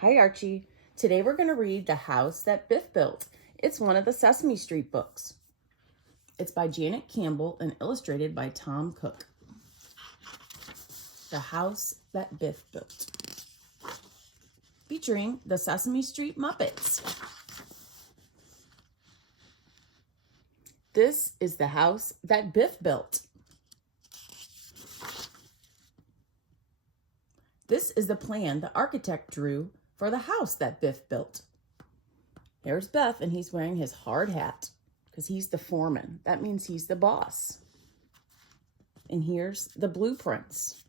Hi, Archie. Today we're going to read The House That Biff Built. It's one of the Sesame Street books. It's by Janet Campbell and illustrated by Tom Cooke. The House That Biff Built. Featuring the Sesame Street Muppets. This is the house that Biff built. This is the plan the architect drew for the house that Biff built. Here's Biff, and he's wearing his hard hat because he's the foreman. That means he's the boss. And here's the blueprints.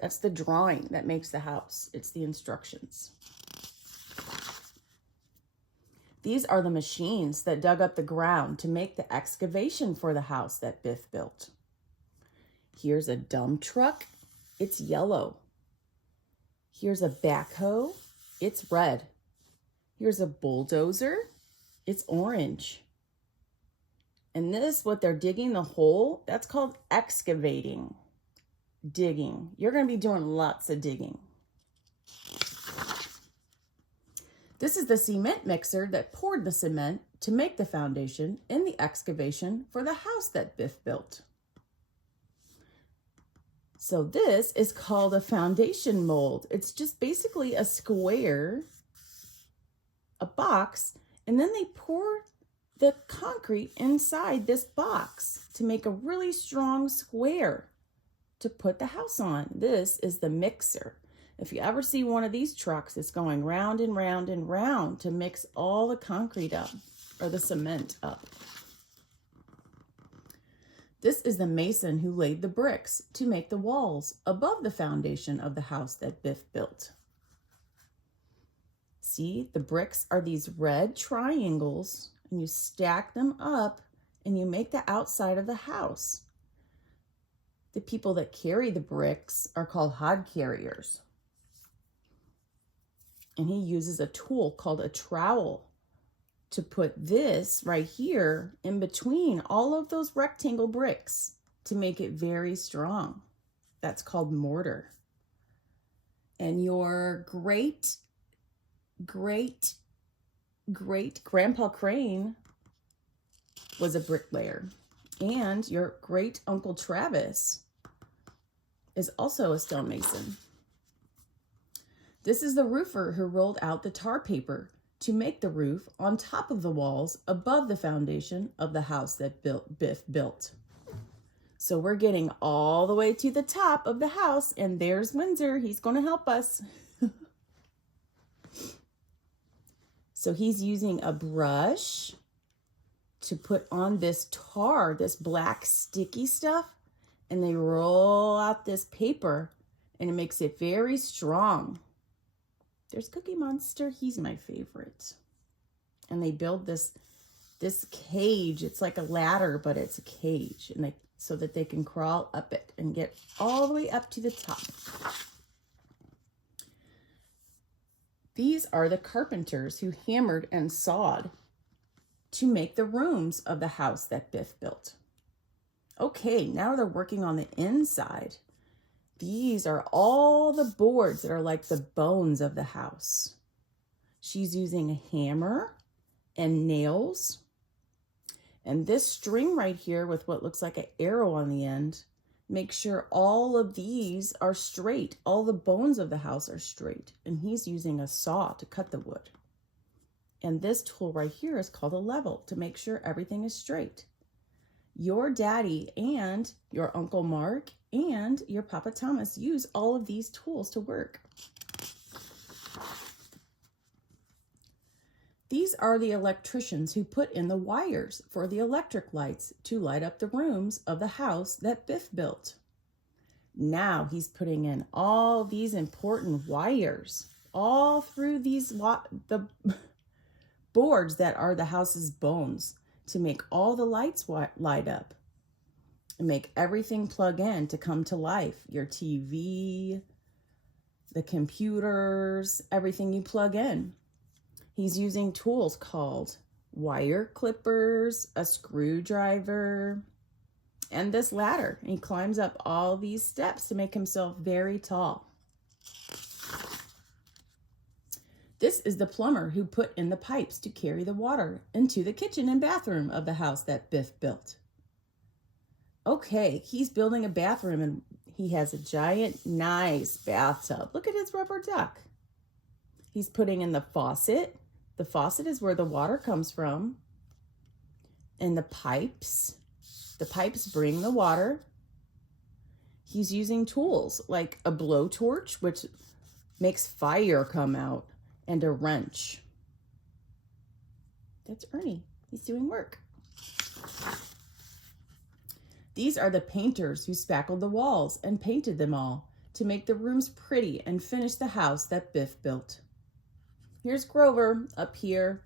That's the drawing that makes the house. It's the instructions. These are the machines that dug up the ground to make the excavation for the house that Biff built. Here's a dump truck. It's yellow. Here's a backhoe. It's red. Here's a bulldozer. It's orange. And this, what they're digging the hole, that's called excavating. Digging. You're going to be doing lots of digging. This is the cement mixer that poured the cement to make the foundation in the excavation for the house that Biff built. So this is called a foundation mold. It's just basically a square, a box, and then they pour the concrete inside this box to make a really strong square to put the house on. This is the mixer. If you ever see one of these trucks, it's going round and round and round to mix all the concrete up, or the cement up. This is the mason who laid the bricks to make the walls above the foundation of the house that Biff built. See, the bricks are these red triangles, and you stack them up, and you make the outside of the house. The people that carry the bricks are called hod carriers. And he uses a tool called a trowel to put this right here in between all of those rectangle bricks to make it very strong. That's called mortar. And your GGGrandpa Crain was a bricklayer. And your great Uncle Travis is also a stonemason. This is the roofer who rolled out the tar paper to make the roof on top of the walls above the foundation of the house that Biff built. So we're getting all the way to the top of the house, and there's Windsor. He's going to help us. So he's using a brush to put on this tar, this black sticky stuff, and they roll out this paper, and it makes it very strong. There's Cookie Monster. He's my favorite. And they build this cage. It's like a ladder, but it's a cage, and so that they can crawl up it and get all the way up to the top. These are the carpenters who hammered and sawed to make the rooms of the house that Biff built. Okay, now they're working on the inside. These are all the boards that are like the bones of the house. She's using a hammer and nails. And this string right here with what looks like an arrow on the end, make sure all of these are straight. All the bones of the house are straight. And he's using a saw to cut the wood. And this tool right here is called a level to make sure everything is straight. Your daddy and your Uncle Marc and your Papa Thomas use all of these tools to work. These are the electricians who put in the wires for the electric lights to light up the rooms of the house that Biff built. Now he's putting in all these important wires all through the boards that are the house's bones to make all the lights light up and make everything plug in to come to life. Your TV, the computers, everything you plug in. He's using tools called wire clippers, a screwdriver, and this ladder. And he climbs up all these steps to make himself very tall. This is the plumber who put in the pipes to carry the water into the kitchen and bathroom of the house that Biff built. Okay, he's building a bathroom and he has a giant, nice bathtub. Look at his rubber duck. He's putting in the faucet. The faucet is where the water comes from. And the pipes bring the water. He's using tools like a blowtorch, which makes fire come out, and a wrench. That's Ernie. He's doing work. These are the painters who spackled the walls and painted them all to make the rooms pretty and finish the house that Biff built. Here's Grover up here,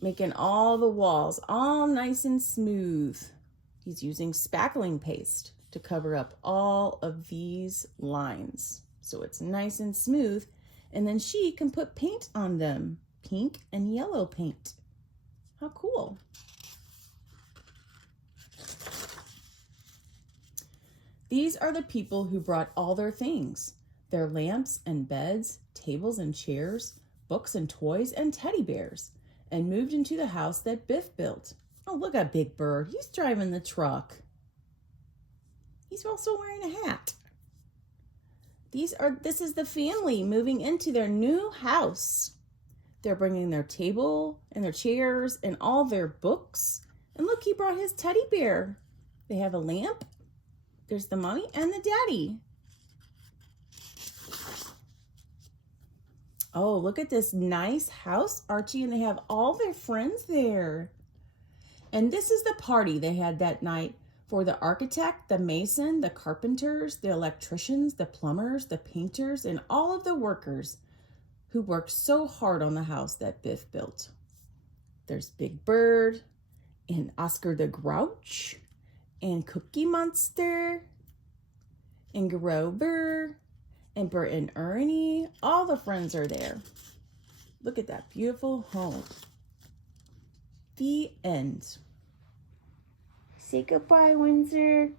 making all the walls all nice and smooth. He's using spackling paste to cover up all of these lines so it's nice and smooth, and then she can put paint on them, pink and yellow paint. How cool. These are the people who brought all their things, their lamps and beds, tables and chairs, books and toys and teddy bears, and moved into the house that Biff built. Oh, look at Big Bird. He's driving the truck. He's also wearing a hat. This is the family moving into their new house. They're bringing their table and their chairs and all their books. And look, he brought his teddy bear. They have a lamp. There's the mommy and the daddy. Oh, look at this nice house, Archie, and they have all their friends there. And this is the party they had that night for the architect, the mason, the carpenters, the electricians, the plumbers, the painters, and all of the workers who worked so hard on the house that Biff built. There's Big Bird and Oscar the Grouch and Cookie Monster and Grover and Bert and Ernie. All the friends are there. Look at that beautiful home. The end. Say goodbye, Windsor.